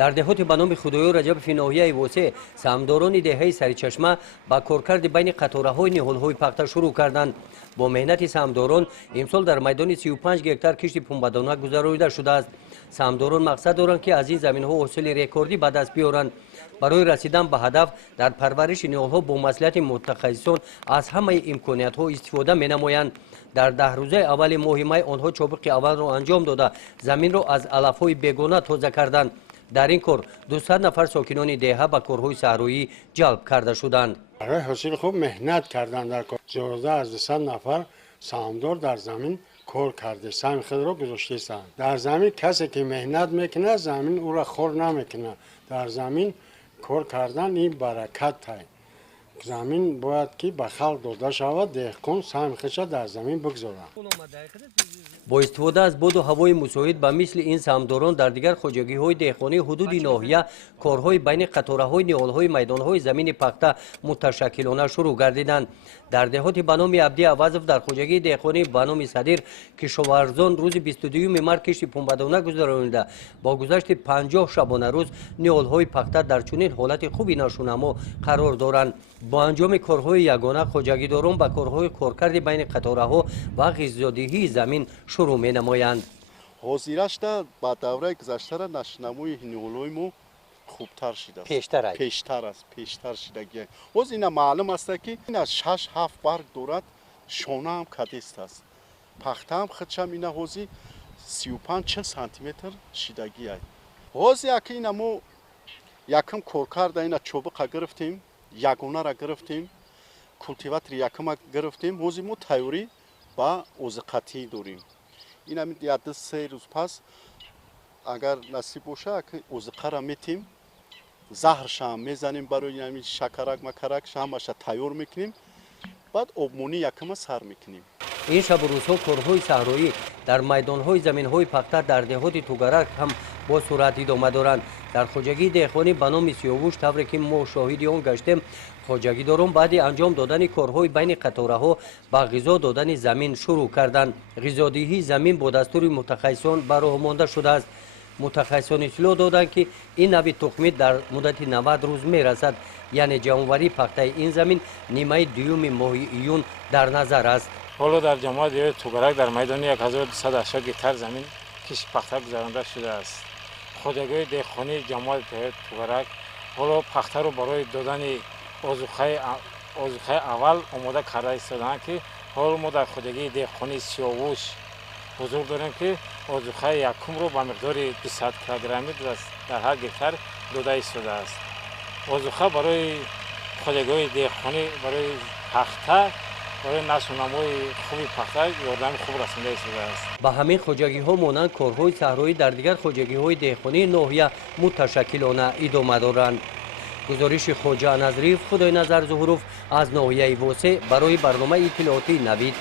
дар деҳоти ба номи худоё раҷабови ноҳияи восеъ саҳмдорони деҳаи саричашма ба коркарди байни қатораҳои ниҳолҳои пахта шурӯъ карданд. бо меҳнати саҳмдорон имсол дар майдони 35 гектар кишти пунбадона гузаронида шудааст. саҳмдорон мақсад доранд ки аз ин заминҳо ҳосили рекордӣ ба даст биёранд. барои расидан ба ҳадаф дар парвариши ниҳолҳо бо маслиҳати мутахассисон аз ҳамаи имкониятҳо истифода менамоянд. дар 10 рӯзаи аввали моҳи май онҳо чобиқи аввалро анҷом дода заминро аз алафҳои бегона тоза карданд. дар ин кор 200 нафар сокинони деҳа ба корҳои саҳроӣ ҷалб карда шуданд. برای حاصل خوب محنت کردن در کار. زیاده از 200 نفر سهامدار در زمین کار کرده، سهم خود را گذاشته است. در زمین کسی که محنت میکنه زمین او را خور نمیکنه. در زمین کار کردن این برکت است. زمین باید که به خلق داده شود، دهقان سهم خودش در زمین بگذارد. бо истифода аз боду ҳавои мусоид ба мисли ин саҳмдорон дар дигар хоҷагиҳои деҳқонии ҳудуди ноҳия корҳои байни қатораҳои ниҳолҳои майдонҳои замини пахта муташаккилона шурӯъ гардиданд. дар деҳоти ба номи абди авазов дар хоҷагии деҳқонии ба номи садир кишоварзон рӯзи 22 март кишти пунбадона гузаронида бо гузашти 50 шабонарӯз ниҳолҳои пахта дар чунин ҳолати хуби нашунамо қарор доранд. бо анҷоми корҳои ягона хоҷагидорон ба корҳои коркарди байни қатораҳо ва ғизодиҳии замин шурӯъ менамоянд. ҳозирашда ба давраи гузаштара нашунамои ниҳолҳои мо хубтар шудааст. пештар аст, пештар шудагӣ. ҳозир ина маълум аст ки ина 6-7 барг дорад, шона ҳам кадест аст. пахта ҳам худшам ина ҳозир 35-40 сантиметр шудагӣ аст. ҳозир аки ина мо якам коркарда ина чобиқа гирифтем, ягонара гирифтем, култиватори якама гирифтем. ҳозир мо тайёрӣ ба озиқатӣ дорем. ина 2-3 рӯз пас агар насиб боша озиқара метем, заҳршам мезанем, барои шакарак макарак ҳамаша тайёр мекунем, баъд обмонӣ якама сар мекунем. ин шабу рӯзҳо корҳои саҳроӣ дар майдонҳои заминҳои пахта дар деҳоти тугарак ҳам бо сурат идома доранд. дар хоҷагии деҳқонӣ ба номи сиёвуш тавре ки мо шоҳиди он гаштем, хоҷагидорон баъди анҷом додани корҳои байни қатораҳо ба ғизо додани замин шурӯъ карданд. ғизодиҳии замин бо дастури мутахассисон ба роҳ монда шудааст. мутахассисон иттилоъ доданд ки ин нави тухмид дар муддати 90 рӯз мерасад, яъне ҷамъоварии пахтаи ин замин нимаи дуюми моҳи июн дар назар аст. ҳоло дар ҷамоати деҳоти тугарак дар майдони 1280 гектар замин кишти пахта гузаронда шудааст. хоҷагиҳои деҳқонии ҷамоати деҳоти тугарак ҳоло пахтаро барои додани озуқаи аввал омода карда истоданд ки ҳоло мо дар хоҷагии деҳқонии сиёвуш ҳузур дорем ки озуқаи якумро ба миқдори 200 килограмми дар ҳар гектар дода истодааст. озуқа барои хоҷагиҳои деҳқонӣ барои пахта барои нашунамои хуби пахта ёрдами хуб расонда истодааст. ба ҳамин хоҷагиҳо монанд корҳои саҳроӣ дар дигар хоҷагиҳои деҳқонии ноҳия муташаккилона идома доранд. гузориши хоҷа назриев, худои назар зуҳуров аз ноҳияи восеъ барои барномаи иттилооти Навид.